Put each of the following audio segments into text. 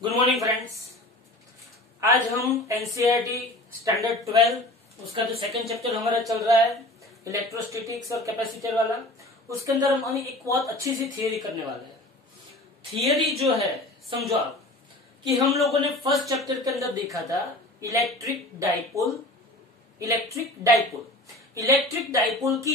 Good morning friends. आज हम NCERT standard 12 उसका जो सेकंड चैप्टर हमारा चल रहा है इलेक्ट्रोस्टैटिक्स और कैपेसिटर वाला, उसके अंदर हम एक बहुत अच्छी सी थियरी करने वाले हैं। थियरी जो है समझो आप कि हम लोगों ने फर्स्ट चैप्टर के अंदर देखा था इलेक्ट्रिक डाइपोल की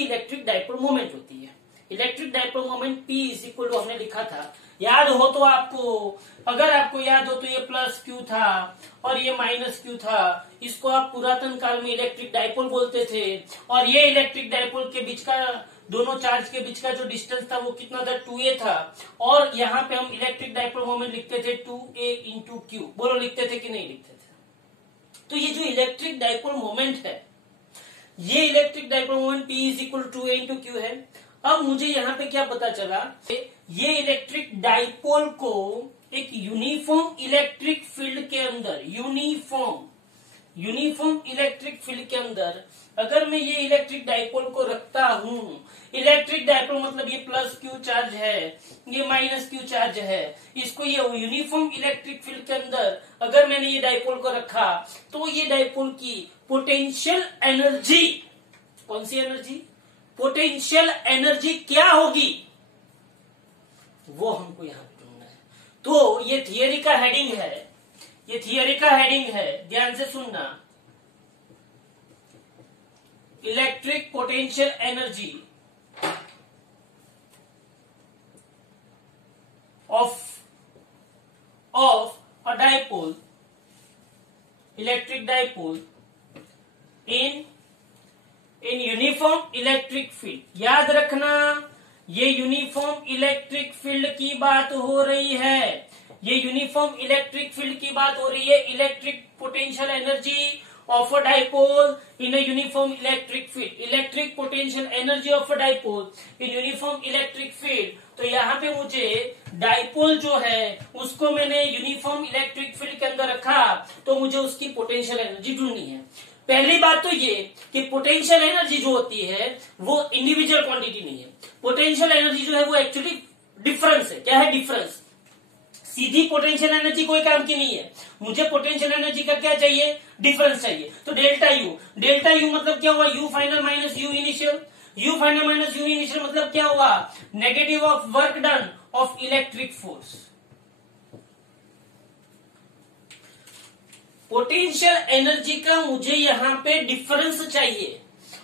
इलेक्ट्रिक डाइपोल मोमेंट होती है। Electric dipole moment P is equal to हमने लिखा था, याद हो तो आपको, अगर आपको याद हो तो ये प्लस क्यू था और ये माइनस क्यू था। इसको आप पुरातन काल में इलेक्ट्रिक डाइपोल बोलते थे। और ये इलेक्ट्रिक डाइपोल के बीच का, दोनों चार्ज के बीच का जो डिस्टेंस था वो कितना था, 2a था। और यहाँ पे हम इलेक्ट्रिक डाइपोल मोमेंट लिखते थे 2a इंटू क्यू। बोलो लिखते थे कि नहीं लिखते थे? तो ये जो इलेक्ट्रिक डाइपोल मोमेंट है, ये electric dipole moment P is equal to 2a into Q है। अब मुझे यहाँ पे क्या पता चला, ये इलेक्ट्रिक डाइपोल को एक यूनिफॉर्म इलेक्ट्रिक फील्ड के अंदर, यूनिफॉर्म इलेक्ट्रिक फील्ड के अंदर अगर मैं ये इलेक्ट्रिक डाइपोल को रखता हूं, इलेक्ट्रिक डाइपोल मतलब ये प्लस क्यू चार्ज है, ये माइनस क्यू चार्ज है, इसको ये यूनिफॉर्म इलेक्ट्रिक फील्ड के अंदर अगर मैंने ये डाइपोल को रखा तो ये डाइपोल की पोटेंशियल एनर्जी, कौन सी एनर्जी, पोटेंशियल एनर्जी क्या होगी, वो हमको यहां पे ढूंढना है। तो ये थियरी का हेडिंग है, ध्यान से सुनना। Electric potential energy of a dipole, electric dipole in uniform electric field. याद रखना, ये यूनिफॉर्म इलेक्ट्रिक फील्ड की बात हो रही है, ये यूनिफॉर्म इलेक्ट्रिक फील्ड की बात हो रही है। Electric potential energy of a dipole in a uniform electric field, electric potential energy of a dipole in uniform electric field. तो यहाँ पे मुझे डाइपोल जो है उसको मैंने यूनिफॉर्म इलेक्ट्रिक फील्ड के अंदर रखा, तो मुझे उसकी पोटेंशियल एनर्जी ढूंढनी है। पहली बात तो ये कि पोटेंशियल एनर्जी जो होती है वो इंडिविजुअल क्वांटिटी नहीं है। पोटेंशियल एनर्जी जो है वो एक्चुअली डिफरेंस है। क्या है डिफरेंस? सीधी पोटेंशियल एनर्जी कोई काम की नहीं है। मुझे पोटेंशियल एनर्जी का क्या चाहिए, डिफरेंस चाहिए। तो डेल्टा यू मतलब क्या हुआ, U final minus you initial. You final minus you initial मतलब क्या हुआ, negative of work done of electric force. Potential energy का मुझे यहां पे डिफरेंस चाहिए।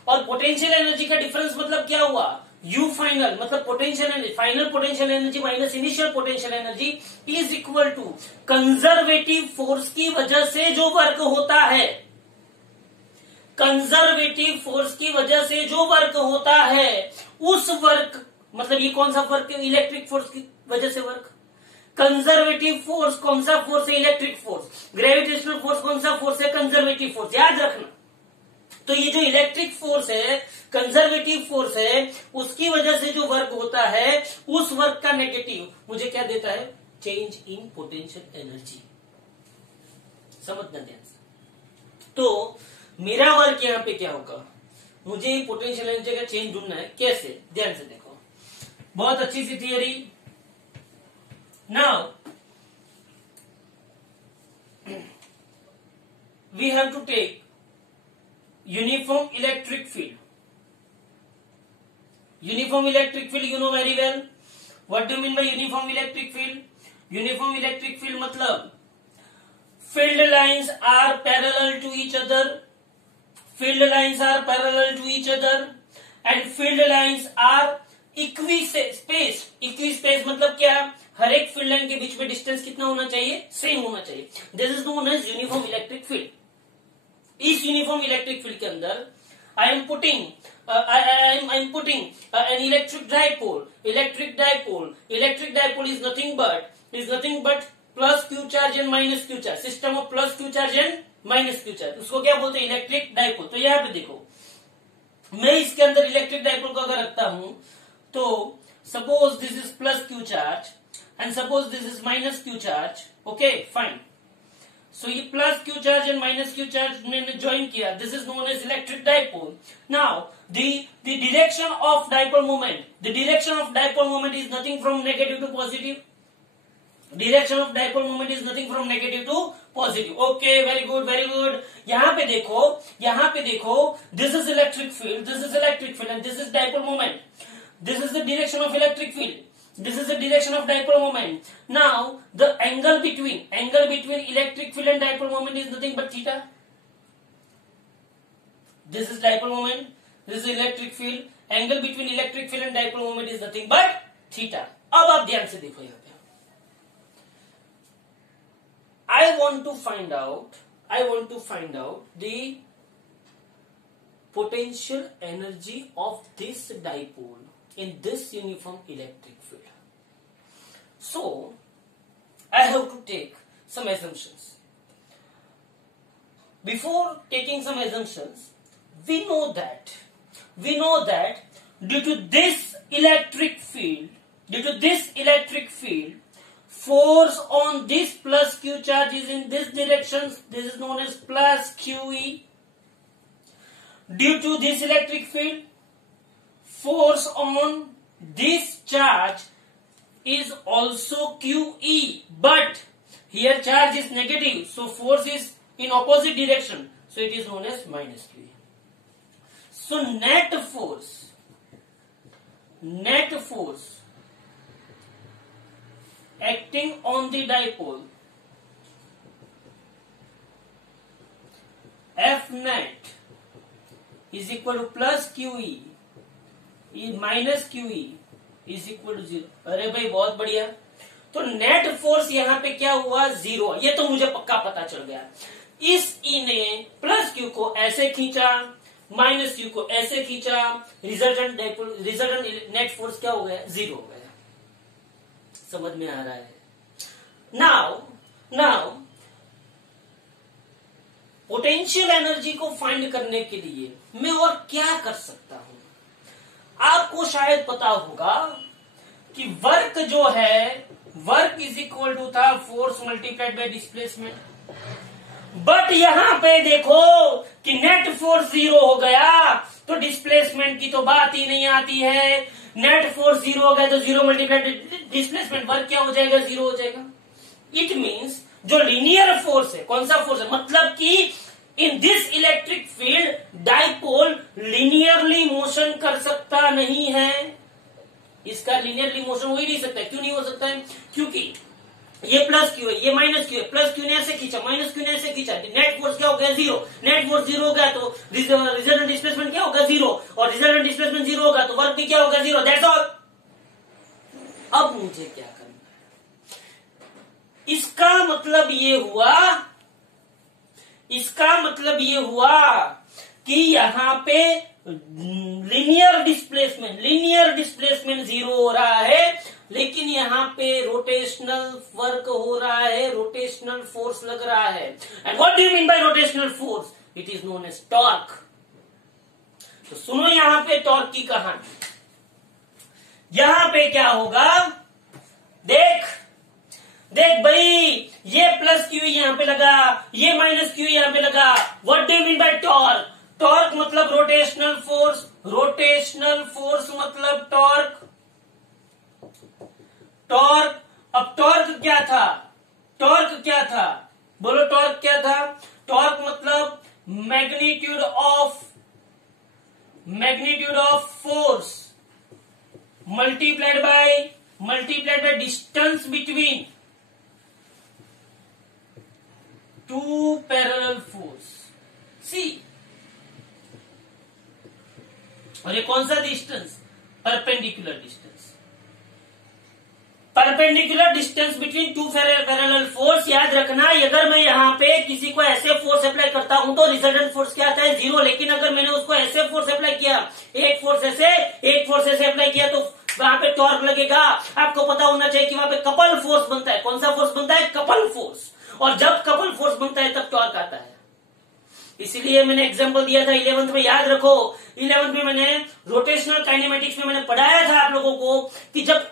और पोटेंशियल एनर्जी का डिफरेंस मतलब क्या हुआ, यू फाइनल मतलब potential energy, final potential energy minus initial potential energy is equal to conservative force की वजह से जो वर्क होता है, कंजर्वेटिव फोर्स की वजह से जो वर्क होता है उस वर्क, मतलब ये कौन सा वर्क है, इलेक्ट्रिक फोर्स की वजह से वर्क। कंजर्वेटिव फोर्स कौन सा फोर्स है, इलेक्ट्रिक फोर्स। ग्रेविटेशनल फोर्स कौन सा फोर्स है, कंजर्वेटिव फोर्स। याद रखना। तो ये जो इलेक्ट्रिक फोर्स है, कंजर्वेटिव फोर्स है, उसकी वजह से जो वर्क होता है उस वर्क का नेगेटिव मुझे क्या देता है, चेंज इन पोटेंशियल एनर्जी। समझना ध्यान से। तो मेरा वर्क यहां पे क्या होगा, मुझे पोटेंशियल एनर्जी का चेंज ढूंढना है। कैसे, ध्यान से देखो, बहुत अच्छी सी theory. Now, we have to take uniform electric field. Uniform electric field you know very well. What do you mean by uniform electric field? Uniform electric field मतलब field lines are parallel to each other. Field lines are parallel to each other and field lines are equispaced. equispaced मतलब क्या, हर एक field line के बीच में distance कितना होना चाहिए, same होना चाहिए। This is known as uniform electric field. इस यूनिफॉर्म इलेक्ट्रिक फील्ड के अंदर I am putting an electric dipole is nothing but plus Q charge and minus Q charge, system of plus Q charge and minus Q charge. उसको क्या बोलते हैं, electric dipole. तो यहाँ पे देखो, मैं इसके अंदर इलेक्ट्रिक डाइपोल को अगर रखता हूं तो suppose this is plus Q charge and suppose this is minus q charge. Okay, fine. So ये plus q charge and minus q charge मैंने join किया. This is known as electric dipole. Now the direction of dipole moment is nothing from negative to positive. Direction of dipole moment is nothing from negative to positive. Okay, very good, very good. यहाँ पे देखो, this is electric field, and this is dipole moment. This is the direction of electric field. This is the direction of dipole moment. Now, the angle between electric field and dipole moment is nothing but theta. This is dipole moment. This is electric field. Angle between electric field and dipole moment is nothing but theta. अब आप ध्यान से देखो यहाँ पे. I want to find out the potential energy of this dipole in this uniform electric field. So, I have to take some assumptions. Before taking some assumptions, we know that due to this electric field, force on this plus q charge is in this direction. This is known as plus QE. Due to this electric field, force on this charge is also QE. But here charge is negative, so force is in opposite direction. So it is known as minus QE. So net force acting on the dipole, F net is equal to plus QE minus QE is equal to 0. अरे भाई बहुत बढ़िया. तो net force यहाँ पे क्या हुआ? 0. ये तो मुझे पक्का पता चल गया. इस E ने प्लस Q को ऐसे खींचा, माइनस Q को ऐसे खींचा, रिजल्टेंट नेट फोर्स क्या हो गया? 0 हो गया. समझ में आ रहा है? नाउ पोटेंशियल एनर्जी को फाइंड करने के लिए मैं और क्या कर सकता हूं? आपको शायद पता होगा कि वर्क जो है, वर्क इज इक्वल टू था force multiplied bye displacement. But यहां पे देखो कि नेट फोर्स 0 हो गया तो डिस्प्लेसमेंट की तो बात ही नहीं आती है. नेट फोर्स 0 हो गया तो 0 मल्टीप्लाइड डिस्प्लेसमेंट, वर्क क्या हो जाएगा? 0 हो जाएगा. इट मीन्स जो लीनियर फोर्स है, कौन सा फोर्स है? मतलब कि in this electric field dipole linearly motion कर सकता नहीं है. इसका लीनियरली मोशन हो ही नहीं सकता. क्यों नहीं हो सकता है? क्योंकि ये प्लस क्यू है, ये माइनस क्यू है. प्लस क्यू ने ऐसे खींचा, माइनस क्यू ने ऐसे खींचा. नेट फोर्स क्या हो गया? 0. नेट फोर्स 0 हो गया तो रिजल्टेंट डिस्प्लेसमेंट क्या होगा? 0. और रिजल्टेंट डिस्प्लेसमेंट 0 होगा तो वर्क भी क्या होगा? 0. That's all. अब मुझे क्या करना है? इसका मतलब ये हुआ कि यहां पे लीनियर डिस्प्लेसमेंट 0 हो रहा है, लेकिन यहाँ पे रोटेशनल वर्क हो रहा है, रोटेशनल फोर्स लग रहा है. And what do you mean by rotational force? It is known as torque. तो सुनो यहाँ पे टॉर्क की कहानी. यहां पे क्या होगा? देख भाई, ये प्लस क्यू यहां पे लगा, ये माइनस क्यू यहां पे लगा. What do you mean by torque? Torque मतलब रोटेशनल फोर्स मतलब टॉर्क. अब टॉर्क क्या था? बोलो टॉर्क क्या था? टॉर्क मतलब magnitude of force multiplied by distance between two parallel force. See, और ये कौन सा distance? Perpendicular distance between two parallel force. याद रखना, अगर मैं यहाँ पे किसी को ऐसे फोर्स अप्लाई करता हूं तो रिजल्टेंट फोर्स क्या आता है? 0. लेकिन अगर मैंने उसको ऐसे फोर्स अप्लाई किया, एक फोर्स ऐसे अप्लाई किया तो वहां पे टॉर्क लगेगा. आपको पता होना चाहिए कि वहां पे कपल फोर्स बनता है. कौन सा फोर्स बनता है? Couple force. और जब कपल फोर्स बनता है तब टॉर्क आता है. इसीलिए मैंने एग्जांपल दिया था 11th में. याद रखो, 11th में मैंने रोटेशनल काइनेमेटिक्स में मैंने पढ़ाया था आप लोगों को कि जब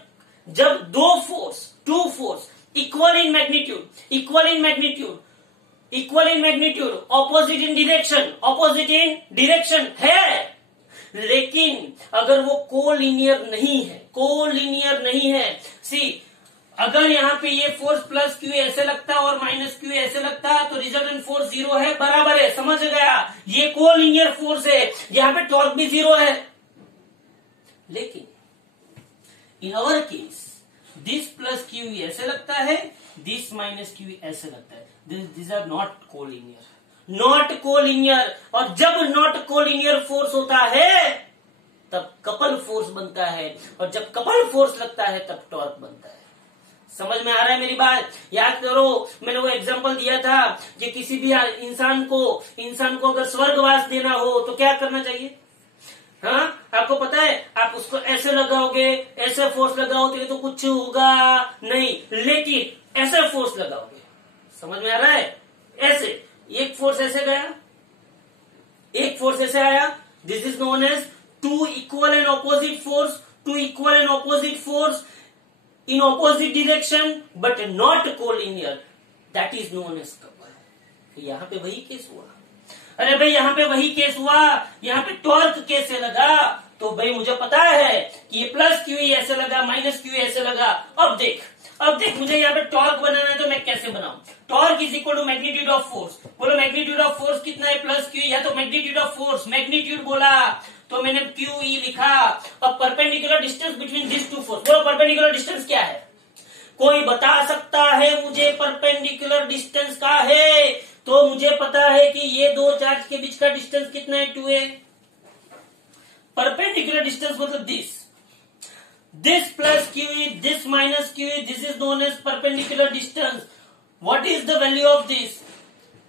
two force equal in magnitude, opposite in direction है, लेकिन अगर वो कोलिनियर नहीं है, सी, अगर यहाँ पे ये फोर्स प्लस क्यू ऐसे लगता और माइनस क्यू ऐसे लगता तो रिजल्टेंट फोर्स जीरो है, बराबर है, समझ गया। ये कोलिनियर फोर्स है, यहाँ पे टॉर्क भी जीरो है। लेकिन in our case this plus Q ऐसे लगता है, दिस माइनस क्यू ऐसे लगता है। This are not collinear, not collinear. और जब नॉट कोलिनियर फोर्स होता है तब कपल फोर्स बनता है, और जब कपल फोर्स लगता है तब टॉर्क बनता है। समझ में आ रहा है मेरी बात? याद करो, मैंने वो एग्जांपल दिया था कि किसी भी इंसान को अगर स्वर्गवास देना हो तो क्या करना चाहिए। हाँ, आपको पता है, आप उसको ऐसे लगाओगे, ऐसे फोर्स लगाओगे तो कुछ होगा नहीं, लेकिन ऐसे फोर्स लगाओगे, समझ में आ रहा है? ऐसे एक फोर्स ऐसे गया, एक फोर्स ऐसे आया, this is known as two equal and opposite force, two equal and opposite force in opposite direction but not collinear, that is known as couple। तो यहाँ पे वही केस हुआ। अरे भाई यहाँ पे वही केस हुआ, यहाँ पे टॉर्क कैसे लगा? तो भाई मुझे पता है कि ये प्लस क्यू ऐसे लगा, माइनस क्यू ऐसे लगा। अब देख मुझे यहाँ पे टॉर्क बनाना है तो मैं कैसे बनाऊं? Torque is equal to magnitude of force. बोलो मैग्नीट्यूड ऑफ फोर्स कितना है? प्लस क्यू, या तो मैग्नीट्यूड ऑफ फोर्स, मैग्नीट्यूड बोला तो मैंने क्यू ई लिखा। अब perpendicular distance between this two force, बोलो परपेंडिकुलर डिस्टेंस क्या है? कोई बता सकता है मुझे परपेंडिकुलर डिस्टेंस का है? तो मुझे पता है कि ये दो चार्ज के बीच का डिस्टेंस कितना है? 2a। परपेंडिकुलर डिस्टेंस मतलब this plus Q E, this minus Q E, this is known as perpendicular distance. What is the value of this?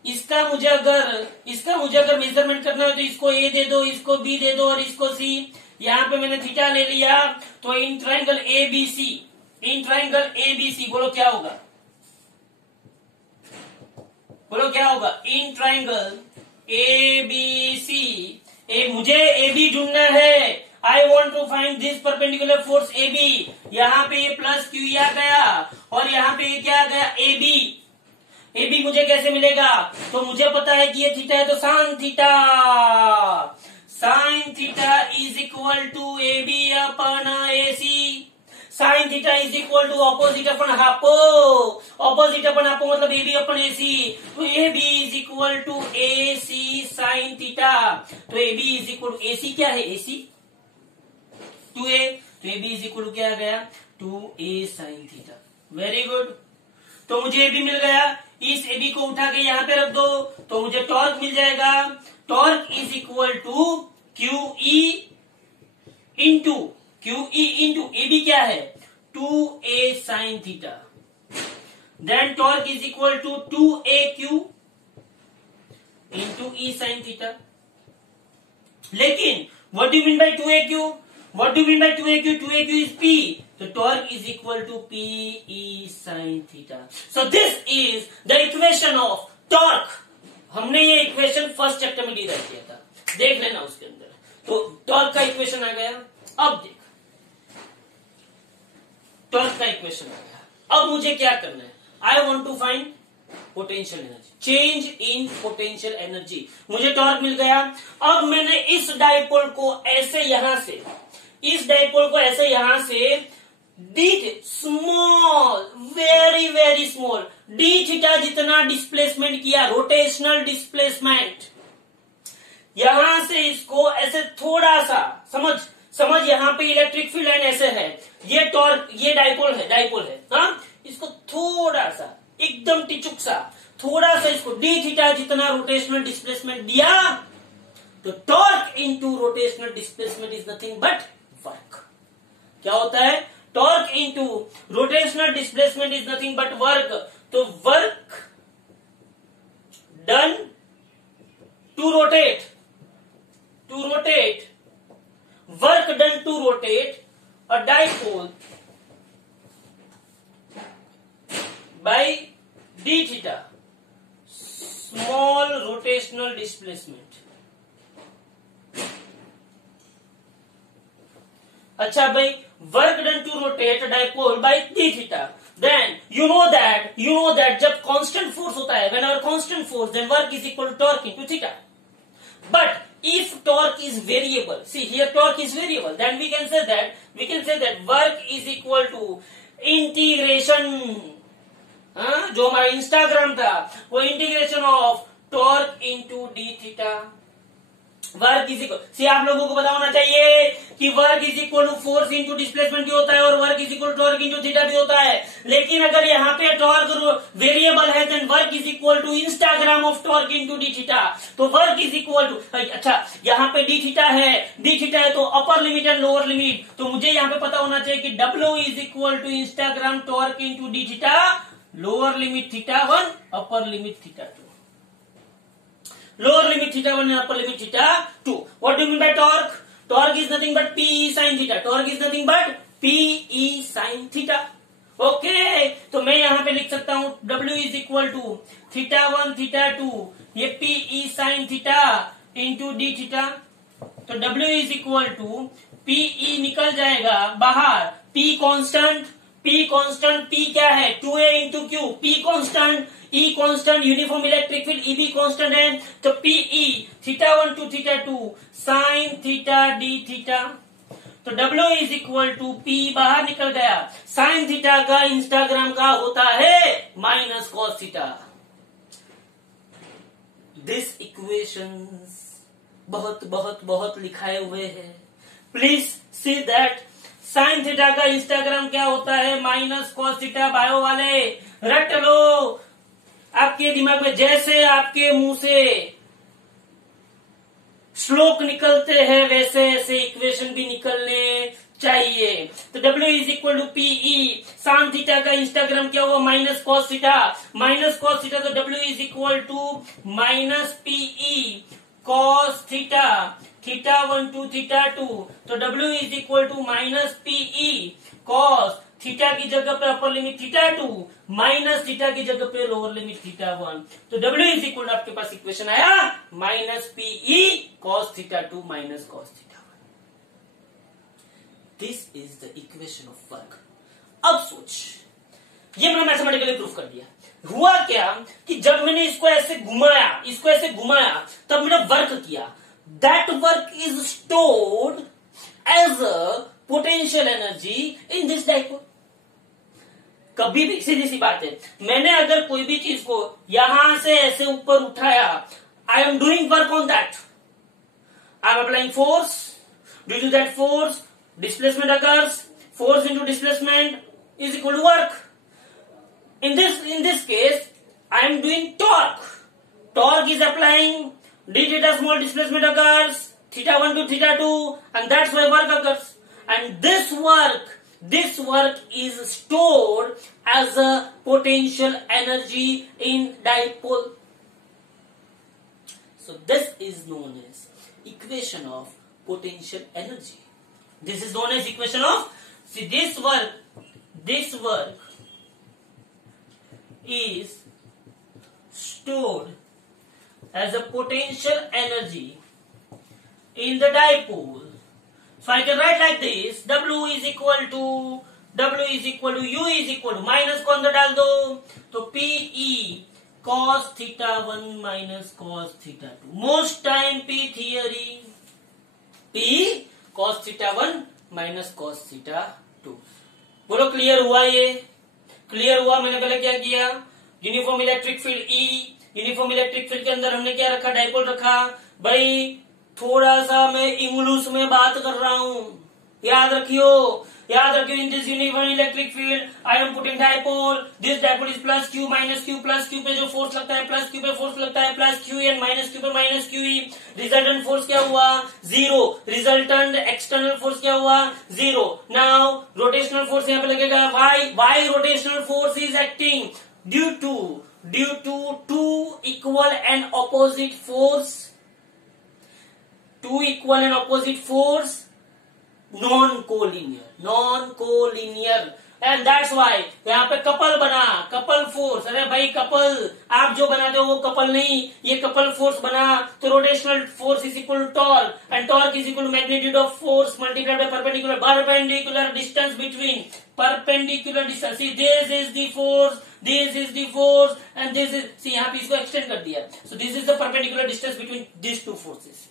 इसका मुझे अगर मेजरमेंट करना है तो इसको ए दे दो, इसको बी दे दो और इसको सी। यहाँ पे मैंने थीटा ले लिया, तो in triangle ABC, in triangle ABC बोलो क्या होगा? बोलो क्या होगा? इन ट्राइंगल एबीसी, मुझे एबी ढूंढना है। I want to find this perpendicular force AB. यहाँ पे ये प्लस क्यू आ गया और यहाँ पे ये क्या आ गया? एबी। एबी मुझे कैसे मिलेगा? तो मुझे पता है कि ये थीटा है तो sine theta, sine theta is equal to AB upon AC. Sine theta is equal to opposite upon hypo, opposite upon hypo मतलब एबी अपन एसी। तो AB is equal to AC sine theta. तो AB is equal to AC क्या है? AC 2a। तो AB is equal to क्या आ गया? 2a sine theta. Very good. तो मुझे एबी मिल गया, इस एबी को उठा के यहाँ पे रख दो तो मुझे टॉर्क मिल जाएगा। Torque is equal to Q E into AB क्या है? 2a sine theta. Then torque is equal to 2aq into E sine theta. लेकिन what do you mean by 2aq? What do you mean by 2aq? 2aq is P. So torque is equal to PE sin theta. So this is the equation of torque. हमने ये equation first chapter में derive किया था, देख लेना उसके अंदर। तो टॉर्क का इक्वेशन आ गया। अब देख, टॉर्क का इक्वेशन आ गया। अब मुझे क्या करना है? I want to find potential energy, change in potential energy. मुझे टॉर्क मिल गया। अब मैंने इस डाइपोल को ऐसे यहां से, इस डाइपोल को ऐसे यहां से D small, very very small D theta जितना डिस्प्लेसमेंट किया, रोटेशनल डिस्प्लेसमेंट। यहां से इसको ऐसे थोड़ा सा समझ यहाँ पे इलेक्ट्रिक फील्ड लाइन ऐसे है, ये टॉर्क, ये डाइपोल है हाँ, इसको थोड़ा सा एकदम टिचुक सा थोड़ा सा इसको डी थीटा जितना रोटेशनल डिस्प्लेसमेंट दिया, तो torque into rotational displacement is nothing but work. क्या होता है? Torque into rotational displacement is nothing but work. तो work done to rotate, work done to rotate a dipole by D theta, small rotational displacement. अच्छा भाई, work done to rotate dipole by D theta. Then you know that जब constant force होता है, whenever constant force, then work is equal to torque into theta. But if torque is variable, see here torque is variable, then we can say that work is equal to integration, जो हमारा Instagram था वो integration of torque into D theta. Work is equal, see आप लोगों को पता होना चाहिए कि work is equal to force into displacement भी होता है और work is equal to torque into theta भी होता है। लेकिन अगर यहाँ पे टॉर्क वेरिएबल है then work is equal to Instagram of torque into D theta. तो वर्क इज इक्वल टू, अच्छा यहाँ पे डी थीटा है तो upper limit and lower limit, तो मुझे यहाँ पे पता होना चाहिए कि W is equal to integral torque into D theta, lower limit theta 1 upper limit theta 2, lower limit theta 1 and upper limit theta 2. What do you mean by torque? Torque is nothing but PE sin theta. Torque is nothing but PE sin theta. Okay, तो मैं यहाँ पे लिख सकता हूँ W is equal to theta 1 theta 2, ये PE sin theta into D theta, तो W is equal to PE निकल जाएगा बाहर, P कांस्टेंट, P क्या है 2A into Q, P constant, E constant, uniform electric field EB constant है, तो PE theta 1 to theta 2 sine theta D theta, तो W is equal to P बाहर निकल गया, साइन थीटा का इंस्टाग्राम का होता है minus cos theta. This equations बहुत बहुत बहुत लिखाए हुए हैं, please see that. Sign theta का इंस्टाग्राम क्या होता है माइनस कॉस थीटा। बायो वाले रट लो, आपके दिमाग में जैसे आपके मुंह से श्लोक निकलते हैं वैसे ऐसे इक्वेशन भी निकलने चाहिए। तो W is equal to PE, sine theta का इंस्टाग्राम क्या हुआ माइनस कॉस थीटा, तो W is equal to minus PE cos theta, theta 1 to theta 2, तो W is equal to minus PE cos theta की जगह पे upper limit theta 2 minus theta की जगह पे लोअर लिमिट थीटा 1, तो W इज इक्वल टू आपके पास equation आया minus PE cos theta 2 minus cos theta 1। This is the equation of work. अब सोच, ये मैंने मैथमेटिकली प्रूफ कर दिया। हुआ क्या कि जब मैंने इसको ऐसे घुमाया तब मैंने वर्क किया, that work is stored as a potential energy in this dipole. कभी भी सीधी सी बात है, मैंने अगर कोई भी चीज को यहां से ऐसे ऊपर उठाया, I am doing work on that, I am applying force, due to that force displacement occurs, force into displacement is equal to work. In this case, I am doing torque. Torque is applying d theta small displacement occurs, theta 1 to theta 2, and that's why work occurs. And this work is stored as a potential energy in dipole. So this is known as equation of potential energy. This is known as equation of, see this work is stored as a potential energy in the dipole. So I can write like this, W is equal to U is equal to minus कौन सा डाल दो, तो PE cos theta 1 minus cos theta 2, most time P theory, P cos theta 1 minus cos theta 2। बोलो clear हुआ? ये clear हुआ? मैंने पहले क्या किया, uniform electric field E, uniform electric field के अंदर हमने क्या रखा, डाइपोल रखा। भाई थोड़ा सा मैं इंग्लिश में बात कर रहा हूं, याद रखियो। In this uniform electric field I am putting dipole, this dipole is plus Q minus Q, plus Q पे जो फोर्स लगता है प्लस क्यू पे फोर्स लगता है plus Q and minus Q पे minus Q E. Resultant force क्या हुआ, 0। रिजल्टेंट एक्सटर्नल फोर्स क्या हुआ, 0। नाउ रोटेशनल फोर्स यहाँ पे लगेगा why rotational force is acting due to two equal and opposite force, non collinear, and that's why यहाँ पे कपल बना, कपल फोर्स। अरे भाई कपल आप जो बनाते हो वो कपल नहीं, ये कपल फोर्स बना, तो rotational force is equal to torque, and torque is equal to magnitude of force multiplied by perpendicular distance between, perpendicular distance. See this is the force and this is, see यहाँ पे इसको extend कर दिया, so this is the perpendicular distance between this two forces.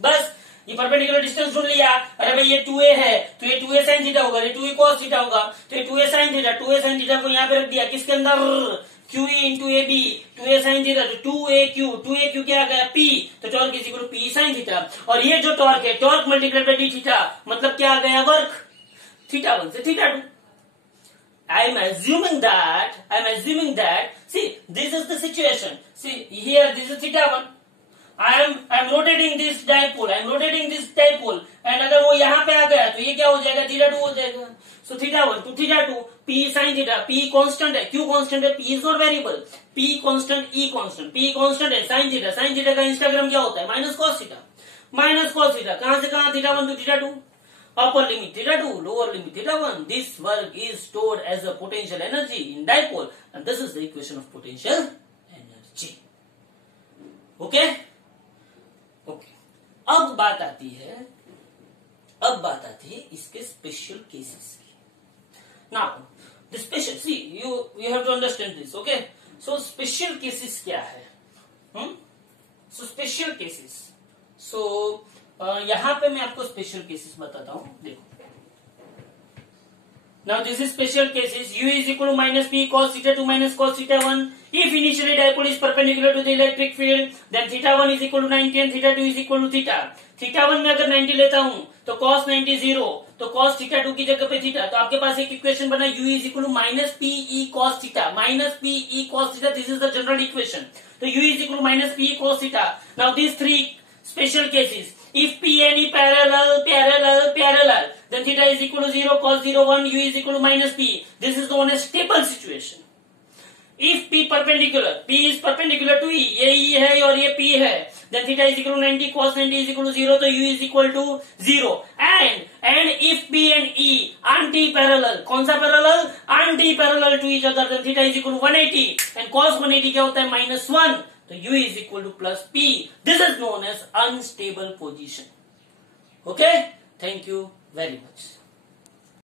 बस ये perpendicular distance ढूंढ लिया। अरे भाई ये 2a है तो ये 2a sin थीटा होगा, ये 2a cos थीटा होगा, तो ये 2a sin थीटा को यहाँ पे रख दिया किसके अंदर, QE into A B, 2a sin theta तो 2aq क्या आ गया P, तो torque is equal to P sin theta. और ये जो टॉर्क है torque multiplied by D theta मतलब क्या आ गया वर्क, थीटा 1 से theta 2। I'm assuming that, see, this is the situation. See, here, this is theta 1. I'm rotating this dipole, and अगर वो यहाँ पे आ गया तो ये क्या हो जाएगा, थीटा 2 हो जाएगा। So, theta 1 to theta 2, P sin theta, P constant है, Q constant है, P is not variable, P constant, E constant, P constant है, sin थीटा का इंस्टाग्राम क्या होता है, माइनस कॉस थीटा, कहाँ से कहाँ, theta 1 to theta 2, upper limit theta 2, lower limit theta 1. This work is stored as a potential energy in dipole, and this is the equation of potential energy. Okay? Okay. अब बात आती है इसके special cases की। Now, the special, see, you have to understand this. Okay? So special cases क्या है? So special cases. So यहां पे मैं आपको स्पेशल केसेस बताता हूं, देखो। Now this is special cases, u is equal to minus P cos theta 2 minus cos theta 1 if initially dipole is perpendicular to the electric field then theta 1 is equal to 90 and theta 2 is equal to theta 1 में अगर 90 लेता हूं तो cos 90 0, तो cos theta 2 की जगह पे theta, तो आपके पास एक इक्वेशन बना u is equal to minus P E cos theta, this is the general equation. तो u is equal to minus P cos theta. Now this three special cases, if P and E parallel, then theta is equal to 0, cos 0 1, u is equal to minus P. This is known as stable situation. If P is perpendicular to E, ये E है और ये P है, then theta is equal to 90, cos 90 is equal to 0, तो u is equal to 0. And if P and E anti-parallel, कौन सा parallel? Anti-parallel to each other, then theta is equal to 180, and cos 180 क्या होता है, -1. तो u is equal to plus P. This is known as unstable position. Okay? Thank you very much.